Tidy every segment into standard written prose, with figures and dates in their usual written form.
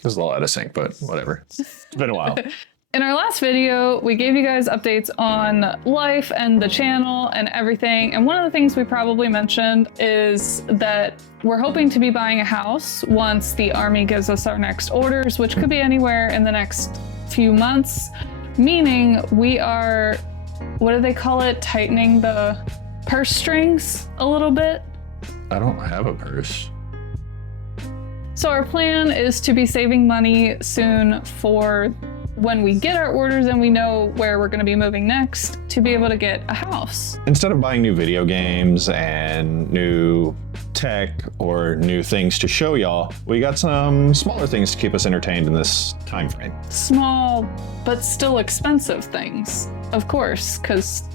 It was a little out of sync, but whatever. It's been a while. In our last video, we gave you guys updates on life and the channel and everything. And one of the things we probably mentioned is that we're hoping to be buying a house once the army gives us our next orders, which could be anywhere in the next few months. Meaning we are, what do they call it? Tightening the purse strings a little bit. I don't have a purse. So our plan is to be saving money soon for when we get our orders and we know where we're going to be moving next, to be able to get a house. Instead of buying new video games and new tech or new things to show y'all, we got some smaller things to keep us entertained in this time frame. Small, but still expensive things, of course, because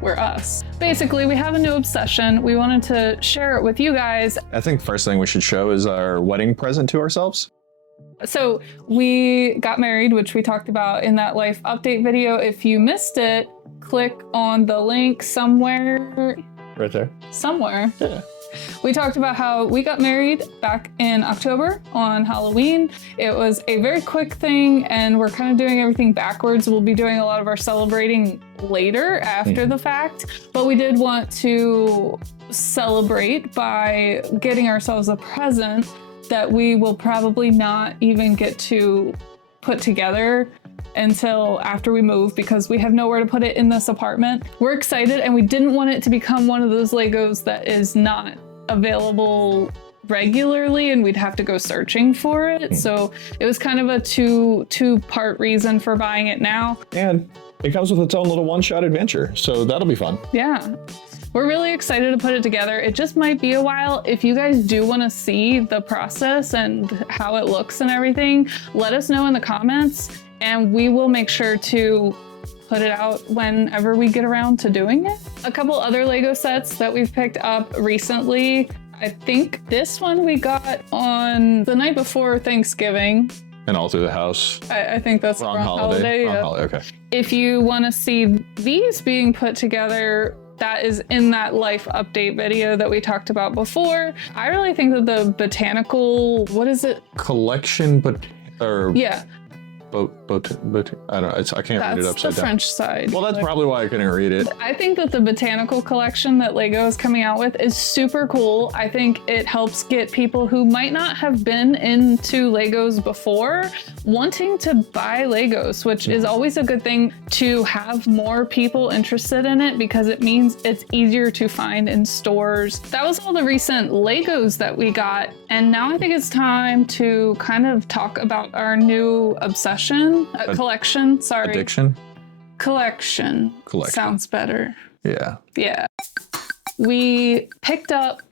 we're us. Basically, we have a new obsession. We wanted to share it with you guys. I think the first thing we should show is our wedding present to ourselves. So we got married, which we talked about in that life update video. If you missed it, click on the link somewhere. Right there. Somewhere. Yeah. We talked about how we got married back in October on Halloween. It was a very quick thing and we're kind of doing everything backwards. We'll be doing a lot of our celebrating later after the fact, but we did want to celebrate by getting ourselves a present that we will probably not even get to put together until after we move because we have nowhere to put it in this apartment. We're excited and we didn't want it to become one of those Legos that is not available regularly and we'd have to go searching for it. So it was kind of a two-part reason for buying it now. And it comes with its own little one-shot adventure, so that'll be fun. Yeah. We're really excited to put it together. It just might be a while. If you guys do want to see the process and how it looks and everything, let us know in the comments and we will make sure to put it out whenever we get around to doing it. A couple other Lego sets that we've picked up recently. I think this one we got on the night before Thanksgiving. And all through the house. I think that's wrong holiday. Yeah. Okay. If you want to see these being put together, that is in that life update video that we talked about before. I really think that the botanical, what is it? Collection, yeah. I don't know. I can't read it upside down. That's the French side. Well, that's probably why I couldn't read it. I think that the botanical collection that Lego is coming out with is super cool. I think it helps get people who might not have been into Legos before wanting to buy Legos, which is always a good thing to have more people interested in it because it means it's easier to find in stores. That was all the recent Legos that we got. And now I think it's time to kind of talk about our new obsession. Collection, sorry. Addiction? Collection. Sounds better. Yeah. Yeah. We picked up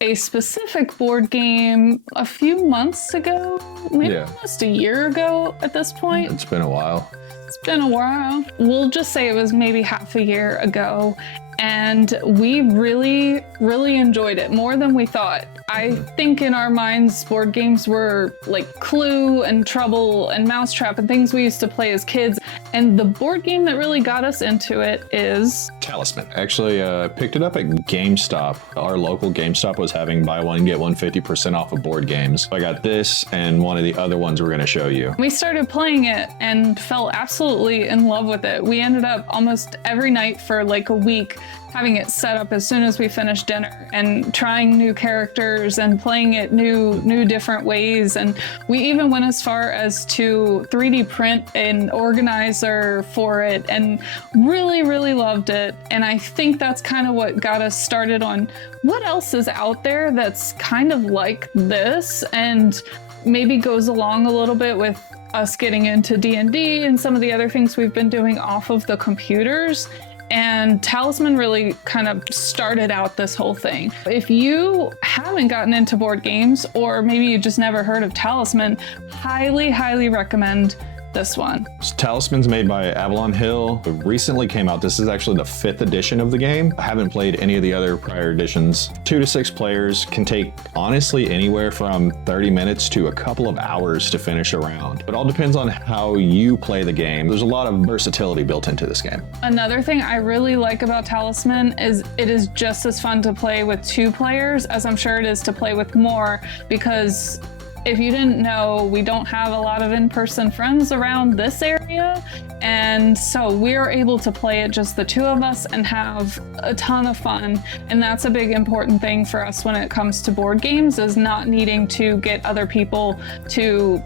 a specific board game a few months ago, maybe almost a year ago at this point. It's been a while. It's been a while. We'll just say it was maybe half a year ago. And we really, really enjoyed it more than we thought. I think in our minds, board games were like Clue and Trouble and Mousetrap and things we used to play as kids. And the board game that really got us into it is Talisman. Actually, picked it up at GameStop. Our local GameStop was having buy one, get one 50% off of board games. I got this and one of the other ones we're going to show you. We started playing it and fell absolutely in love with it. We ended up almost every night for like a week having it set up as soon as we finished dinner and trying new characters and playing it new different ways. And we even went as far as to 3D print an organizer for it and really, really loved it. And I think that's kind of what got us started on what else is out there that's kind of like this and maybe goes along a little bit with us getting into D&D and some of the other things we've been doing off of the computers. And Talisman really kind of started out this whole thing. If you haven't gotten into board games, or maybe you just never heard of Talisman, highly, highly recommend this one. Talisman's made by Avalon Hill. It recently came out. This is actually the 5th edition of the game. I haven't played any of the other prior editions. 2 to 6 players, can take honestly anywhere from 30 minutes to a couple of hours to finish a round. It all depends on how you play the game. There's a lot of versatility built into this game. Another thing I really like about Talisman is it is just as fun to play with 2 players as I'm sure it is to play with more, because If you didn't know, we don't have a lot of in-person friends around this area, and so we're able to play it just the two of us and have a ton of fun. And that's a big important thing for us when it comes to board games, is not needing to get other people to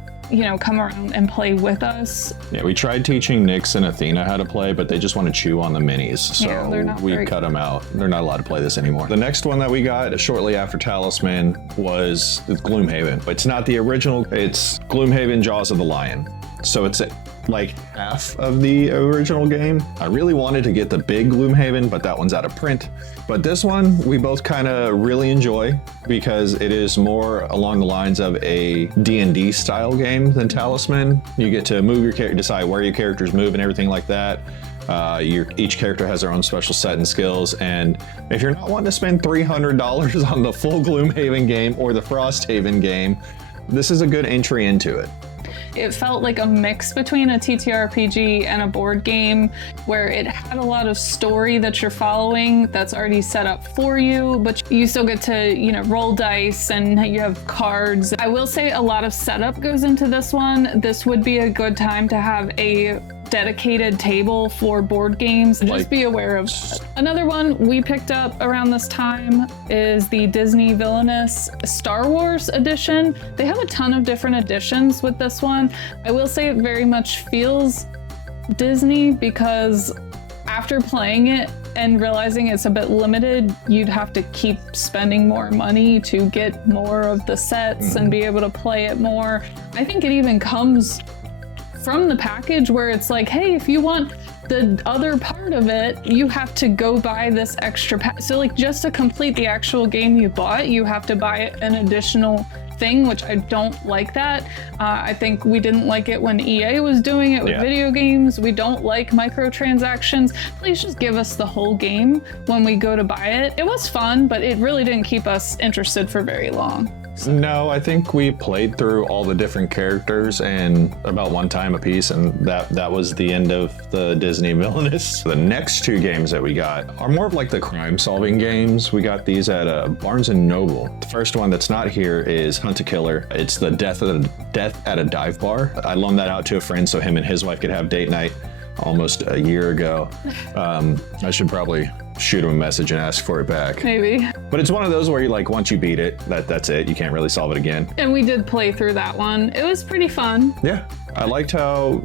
come around and play with us. Yeah, we tried teaching Nyx and Athena how to play, but they just want to chew on the minis. So we cut them out. They're not allowed to play this anymore. The next one that we got shortly after Talisman was Gloomhaven. It's not the original, it's Gloomhaven Jaws of the Lion. So it's like half of the original game. I really wanted to get the big Gloomhaven, but that one's out of print. But this one we both kind of really enjoy because it is more along the lines of a D&D style game than Talisman. You get to move your character, decide where your characters move and everything like that. Each character has their own special set and skills, and if you're not wanting to spend $300 on the full Gloomhaven game or the Frosthaven game, this is a good entry into it. It felt like a mix between a TTRPG and a board game, where it had a lot of story that you're following that's already set up for you, but you still get to, roll dice and you have cards. I will say a lot of setup goes into this one. This would be a good time to have a dedicated table for board games. Just be aware of that. Another one we picked up around this time is the Disney Villainous Star Wars edition. They have a ton of different editions with this one. I will say it very much feels Disney, because after playing it and realizing it's a bit limited, you'd have to keep spending more money to get more of the sets and be able to play it more. I think it even comes from the package where it's like, hey, if you want the other part of it, you have to go buy this extra pack. So just to complete the actual game you bought, you have to buy an additional thing, which I don't like that. I think we didn't like it when EA was doing it with video games. We don't like microtransactions. Please just give us the whole game when we go to buy it. It was fun, but it really didn't keep us interested for very long. No, I think we played through all the different characters and about one time a piece, and that was the end of the Disney Villainous. The next two games that we got are more of like the crime-solving games. We got these at Barnes & Noble. The first one that's not here is Hunt a Killer. It's the Death at a Dive Bar. I loaned that out to a friend so him and his wife could have date night almost a year ago. I should probably shoot him a message and ask for it back. Maybe. But it's one of those where you once you beat it, that's it. You can't really solve it again. And we did play through that one. It was pretty fun. Yeah. I liked how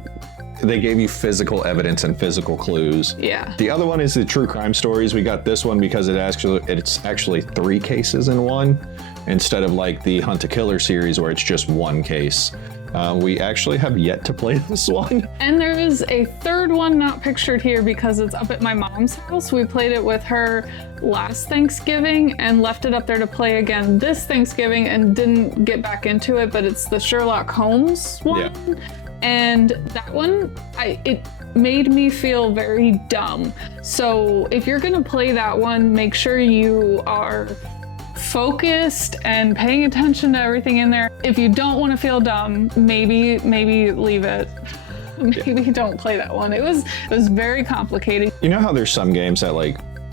they gave you physical evidence and physical clues. Yeah. The other one is the true crime stories. We got this one because it's actually 3 cases in one, instead of the Hunt a Killer series where it's just one case. We actually have yet to play this one. And there is a third one not pictured here because it's up at my mom's house. We played it with her last Thanksgiving and left it up there to play again this Thanksgiving and didn't get back into it, but it's the Sherlock Holmes one. Yeah. And that one, it made me feel very dumb. So if you're gonna play that one, make sure you are focused and paying attention to everything in there. If you don't want to feel dumb, maybe leave it. Maybe don't play that one. It was very complicated. You know how there's some games that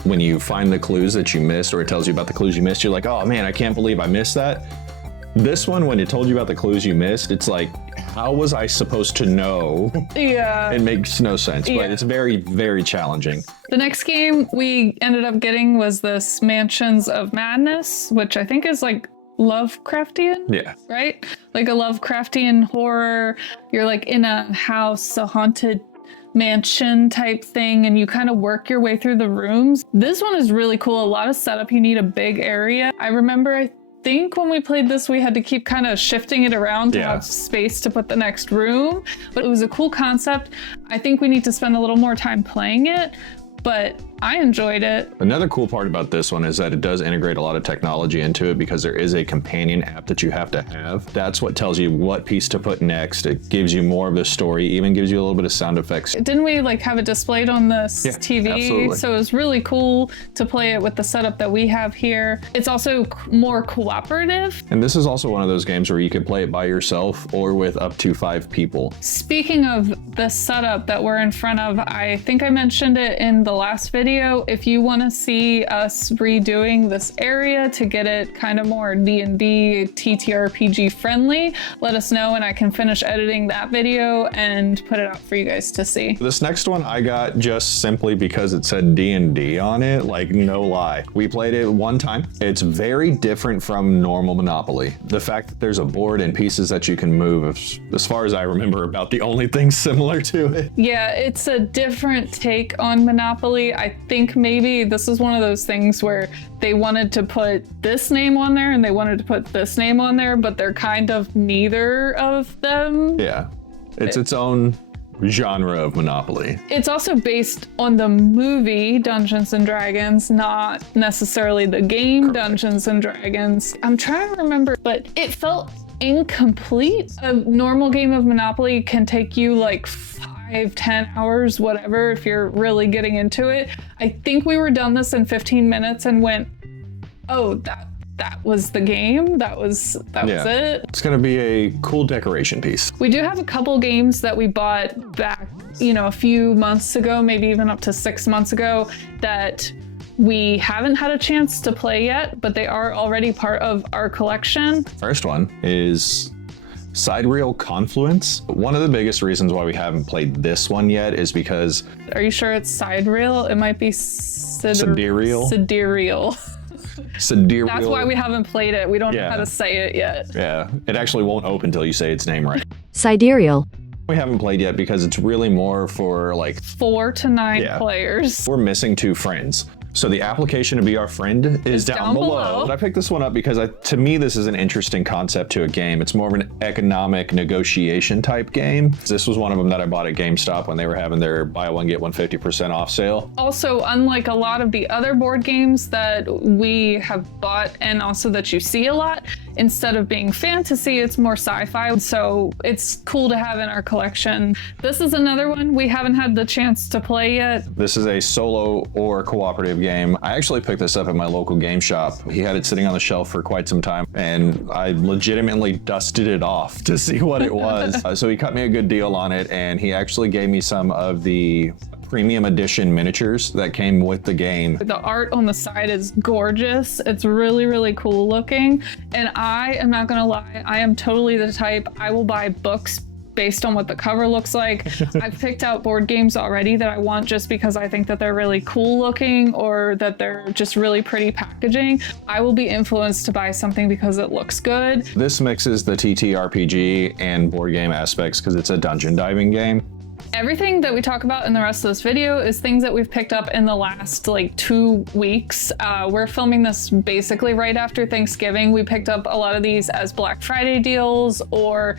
when you find the clues that you missed, or it tells you about the clues you missed, you're like, oh man, I can't believe I missed that. This one, when it told you about the clues you missed, it's like, how was I supposed to know? Yeah. It makes no sense, but it's very, very challenging. The next game we ended up getting was this Mansions of Madness, which I think is Lovecraftian? Yeah. Right? Like a Lovecraftian horror. You're in a house, a haunted mansion type thing, and you kind of work your way through the rooms. This one is really cool. A lot of setup. You need a big area. I remember, I think when we played this, we had to keep kind of shifting it around to have space to put the next room, but it was a cool concept. I think we need to spend a little more time playing it, but I enjoyed it. Another cool part about this one is that it does integrate a lot of technology into it because there is a companion app that you have to have. That's what tells you what piece to put next. It gives you more of the story, even gives you a little bit of sound effects. Didn't we have it displayed on this TV? Absolutely. So it was really cool to play it with the setup that we have here. It's also more cooperative. And this is also one of those games where you could play it by yourself or with up to 5 people. Speaking of the setup that we're in front of, I think I mentioned it in the last video. video. If you want to see us redoing this area to get it kind of more D&D TTRPG friendly, let us know and I can finish editing that video and put it out for you guys to see. This next one I got just simply because it said D&D on it, like no lie. We played it one time. It's very different from normal Monopoly. The fact that there's a board and pieces that you can move, as far as I remember, about the only thing similar to it. Yeah, it's a different take on Monopoly. I think maybe this is one of those things where they wanted to put this name on there and they wanted to put this name on there, but they're kind of neither of them. Yeah, it's its own genre of Monopoly. It's also based on the movie Dungeons and Dragons, not necessarily the game. Correct. Dungeons and Dragons. I'm trying to remember, but it felt incomplete. A normal game of Monopoly can take you like 5-10 hours, whatever, if you're really getting into it. I think we were done this in 15 minutes and went, oh, that was the game. That was it. It's gonna be a cool decoration piece. We do have a couple games that we bought back, a few months ago, maybe even up to 6 months ago, that we haven't had a chance to play yet, but they are already part of our collection. First one is Sidereal Confluence. One of the biggest reasons why we haven't played this one yet is because... Are you sure it's Sidereal? It might be Sidereal. Sidereal. Sidereal. That's why we haven't played it. We don't know how to say it yet. Yeah, it actually won't open until you say its name right. Sidereal. We haven't played yet because it's really more for like 4 to 9 players. We're missing 2 friends. So the application to be our friend is down below. But I picked this one up because to me, this is an interesting concept to a game. It's more of an economic negotiation type game. This was one of them that I bought at GameStop when they were having their buy one, get one 50% off sale. Also, unlike a lot of the other board games that we have bought and also that you see a lot, instead of being fantasy, it's more sci-fi. So it's cool to have in our collection. This is another one we haven't had the chance to play yet. This is a solo or cooperative game. I actually picked this up at my local game shop. He had it sitting on the shelf for quite some time and I legitimately dusted it off to see what it was. So he cut me a good deal on it and he actually gave me some of the premium edition miniatures that came with the game. The art on the side is gorgeous. It's really, really cool looking. And I am not gonna lie, I am totally the type, I will buy books based on what the cover looks like. I've picked out board games already that I want just because I think that they're really cool looking or that they're just really pretty packaging. I will be influenced to buy something because it looks good. This mixes the TTRPG and board game aspects because it's a dungeon diving game. Everything that we talk about in the rest of this video is things that we've picked up in the last 2 weeks. We're filming this basically right after Thanksgiving. We picked up a lot of these as Black Friday deals or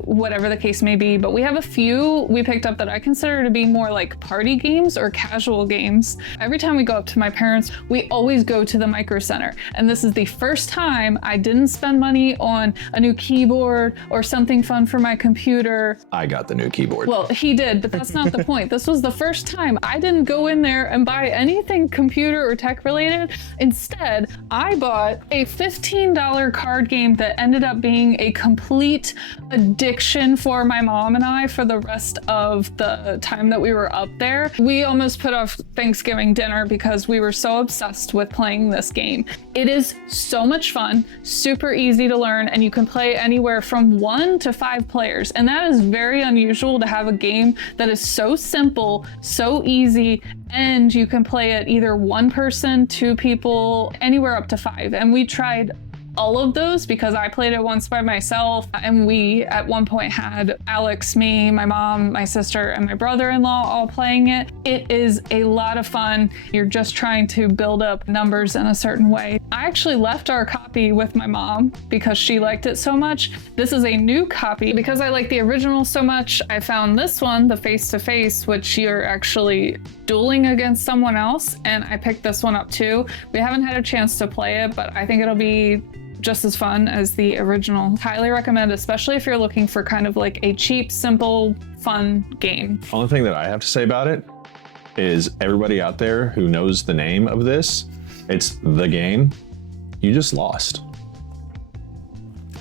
whatever the case may be, but we have a few we picked up that I consider to be more like party games or casual games. Every time we go up to my parents, we always go to the Micro Center, and this is the first time I didn't spend money on a new keyboard or something fun for my computer. I got the new keyboard. Well, he did, but that's not the point. This was the first time I didn't go in there and buy anything computer or tech related. Instead, I bought a $15 card game that ended up being a complete addiction for my mom and I for the rest of the time that we were up there. We almost put off Thanksgiving dinner because we were so obsessed with playing this game. It is so much fun, super easy to learn, and you can play anywhere from 1 to 5 players. And that is very unusual to have a game that is so simple, so easy, and you can play it either 1 person, 2 people, anywhere up to 5. And we tried all of those because I played it once by myself, and we at one point had Alex, me, my mom, my sister, and my brother-in-law all playing it. It is a lot of fun. You're just trying to build up numbers in a certain way. I actually left our copy with my mom because she liked it so much. This is a new copy. Because I like the original so much, I found this one, the face-to-face, which you're actually dueling against someone else, and I picked this one up too. We haven't had a chance to play it, but I think it'll be just as fun as the original. Highly recommend, especially if you're looking for kind of like a cheap, simple, fun game. Only thing that I have to say about it is everybody out there who knows the name of this, it's the game, you just lost.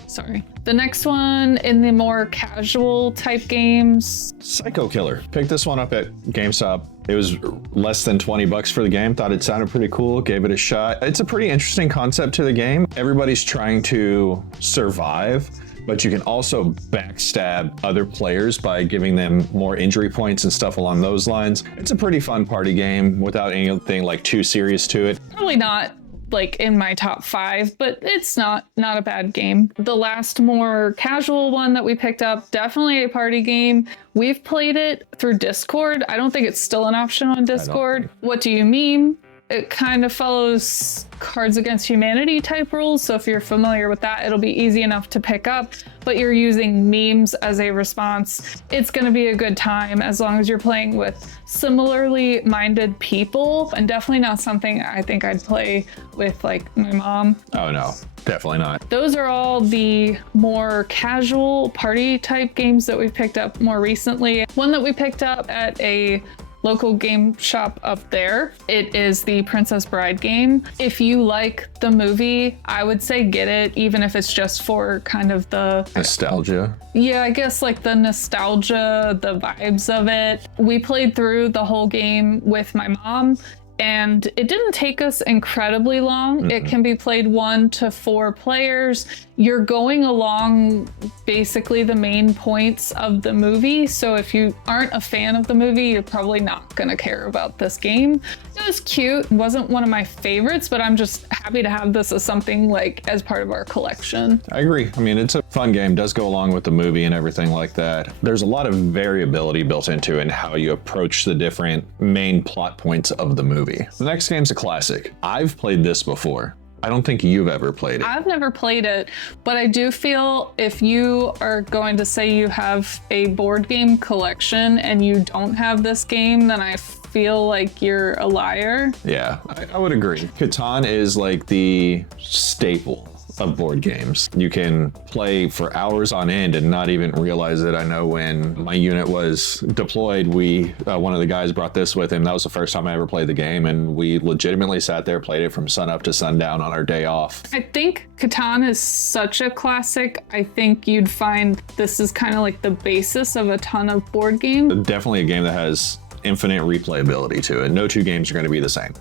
Sorry. The next one in the more casual type games. Psycho Killer. Picked this one up at GameStop. It was less than 20 bucks for the game. Thought it sounded pretty cool. Gave it a shot. It's a pretty interesting concept to the game. Everybody's trying to survive, but you can also backstab other players by giving them more injury points and stuff along those lines. It's a pretty fun party game without anything like too serious to it. Probably not like in my top 5, but it's not a bad game. The last more casual one that we picked up, definitely a party game. We've played it through Discord. I don't think it's still an option on Discord. What do you mean? It kind of follows Cards Against Humanity type rules. So if you're familiar with that, it'll be easy enough to pick up, but you're using memes as a response. It's going to be a good time as long as you're playing with similarly minded people, and definitely not something I think I'd play with like my mom. Oh no, definitely not. Those are all the more casual party type games that we've picked up more recently. One that we picked up at a local game shop up there, it is the Princess Bride game. If you like the movie, I would say get it, even if it's just for kind of the nostalgia. Yeah, I guess like the nostalgia, the vibes of it. We played through the whole game with my mom, and it didn't take us incredibly long. It can be played 1 to 4 players. You're going along basically the main points of the movie. So if you aren't a fan of the movie, you're probably not gonna care about this game. It was cute. It wasn't one of my favorites, but I'm just happy to have this as something like as part of our collection. I agree. I mean, it's a fun game, does go along with the movie and everything like that. There's a lot of variability built into it in how you approach the different main plot points of the movie. The next game's a classic. I've played this before. I don't think you've ever played it. I've never played it, but I do feel if you are going to say you have a board game collection and you don't have this game, then I feel like you're a liar. Yeah, I would agree. Catan is like the staple of board games. You can play for hours on end and not even realize it. I know when my unit was deployed, one of the guys brought this with him. That was the first time I ever played the game, and we legitimately sat there, played it from sun up to sundown on our day off. I think Catan is such a classic. I think you'd find this is kind of like the basis of a ton of board games. Definitely a game that has infinite replayability to it. No two games are going to be the same.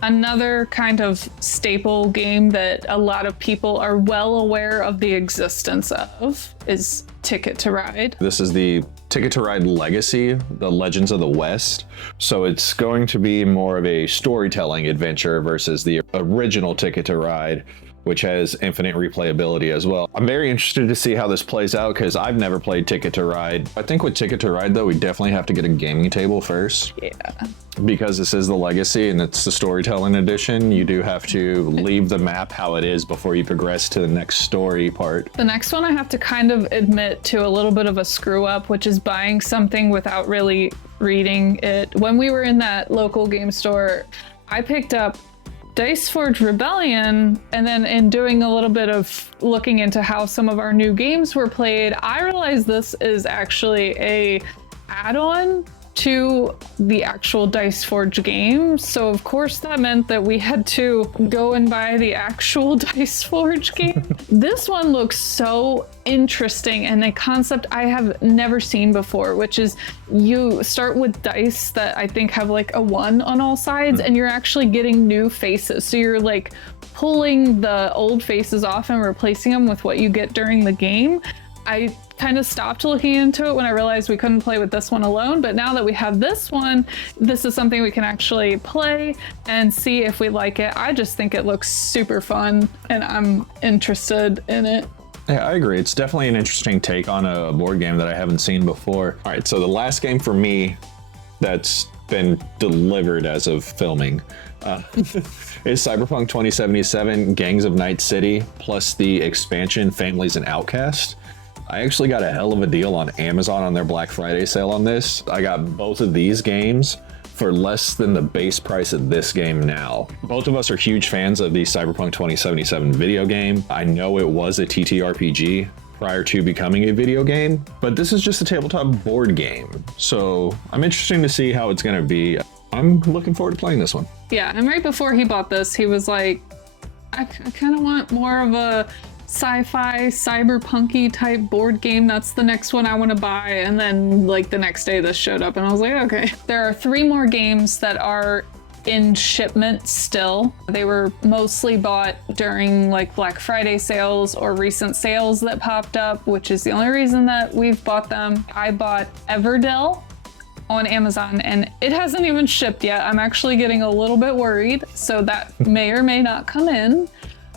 Another kind of staple game that a lot of people are well aware of the existence of is Ticket to Ride. This is the Ticket to Ride Legacy, the Legends of the West. So it's going to be more of a storytelling adventure versus the original Ticket to Ride, which has infinite replayability as well. I'm very interested to see how this plays out because I've never played Ticket to Ride. I think with Ticket to Ride though, we definitely have to get a gaming table first. Yeah. Because this is the Legacy and it's the storytelling edition, you do have to leave the map how it is before you progress to the next story part. The next one I have to kind of admit to a little bit of a screw up, which is buying something without really reading it. When we were in that local game store, I picked up Dice Forge Rebellion, and then in doing a little bit of looking into how some of our new games were played, I realized this is actually a add-on to the actual Dice Forge game. So of course that meant that we had to go and buy the actual Dice Forge game. This one looks so interesting and a concept I have never seen before, which is you start with dice that I think have like a 1 on all sides, and you're actually getting new faces. So you're like pulling the old faces off and replacing them with what you get during the game. I kind of stopped looking into it when I realized we couldn't play with this one alone, but now that we have this one, this is something we can actually play and see if we like it. I just think it looks super fun and I'm interested in it. Yeah, I agree. It's definitely an interesting take on a board game that I haven't seen before. All right, so the last game for me that's been delivered as of filming is Cyberpunk 2077 Gangs of Night City, plus the expansion Families and Outcast. I actually got a hell of a deal on Amazon on their Black Friday sale on this. I got both of these games for less than the base price of this game now. Both of us are huge fans of the Cyberpunk 2077 video game. I know it was a TTRPG prior to becoming a video game, but this is just a tabletop board game. So I'm interested to see how it's gonna be. I'm looking forward to playing this one. Yeah, and right before he bought this, he was like, I kind of want more of a sci-fi, cyberpunky type board game. That's the next one I want to buy. And then like the next day this showed up and I was like, okay. There are 3 more games that are in shipment still. They were mostly bought during like Black Friday sales or recent sales that popped up, which is the only reason that we've bought them. I bought Everdell on Amazon and it hasn't even shipped yet. I'm actually getting a little bit worried, so that may or may not come in.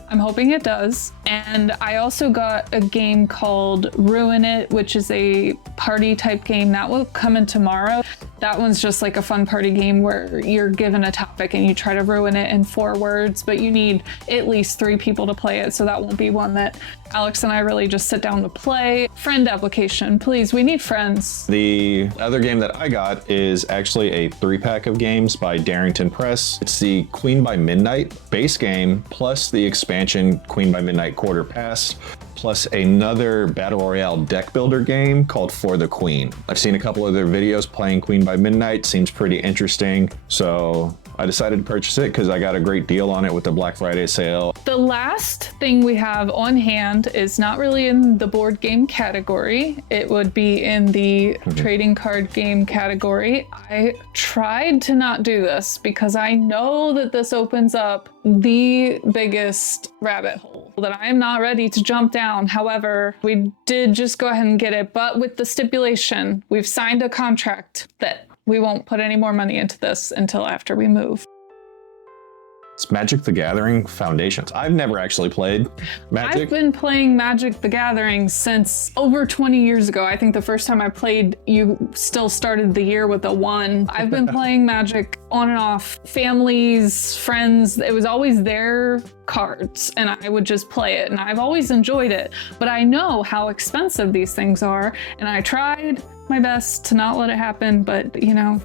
I'm hoping it does. And I also got a game called Ruin It, which is a party type game that will come in tomorrow. That one's just like a fun party game where you're given a topic and you try to ruin it in 4 words, but you need at least 3 people to play it. So that won't be one that Alex and I really just sit down to play. Friend application, please, we need friends. The other game that I got is actually a 3-pack of games by Darrington Press. It's the Queen by Midnight base game, plus the expansion Queen by Midnight Quarter Past, plus another Battle Royale deck builder game called For the Queen. I've seen a couple of their videos playing Queen by Midnight, seems pretty interesting. So I decided to purchase it because I got a great deal on it with the Black Friday sale. The last thing we have on hand is not really in the board game category. It would be in the trading card game category. I tried to not do this because I know that this opens up the biggest rabbit hole that I am not ready to jump down. However, we did just go ahead and get it, but with the stipulation, we've signed a contract that we won't put any more money into this until after we move. It's Magic the Gathering Foundations. I've never actually played Magic. I've been playing Magic the Gathering since over 20 years ago. I think the first time I played, you still started the year with a 1. I've been playing Magic on and off, families, friends. It was always their cards and I would just play it and I've always enjoyed it. But I know how expensive these things are and I tried my best to not let it happen, but you know,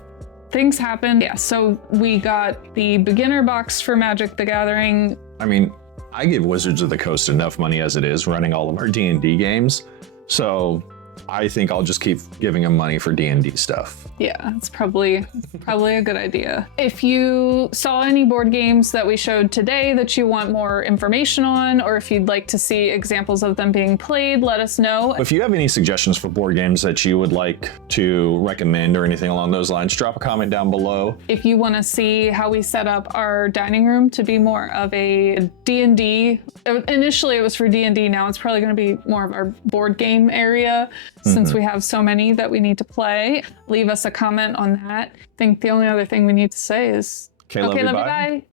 things happen. Yeah, so we got the beginner box for Magic the Gathering. I mean, I give Wizards of the Coast enough money as it is running all of our D&D games. So I think I'll just keep giving them money for D&D stuff. Yeah, it's probably a good idea. If you saw any board games that we showed today that you want more information on, or if you'd like to see examples of them being played, let us know. If you have any suggestions for board games that you would like to recommend or anything along those lines, drop a comment down below. If you want to see how we set up our dining room to be more of a D&D, initially it was for D&D, now it's probably going to be more of our board game area since we have so many that we need to play. Leave us a comment on that. I think the only other thing we need to say is, Okay, love you, bye. Bye.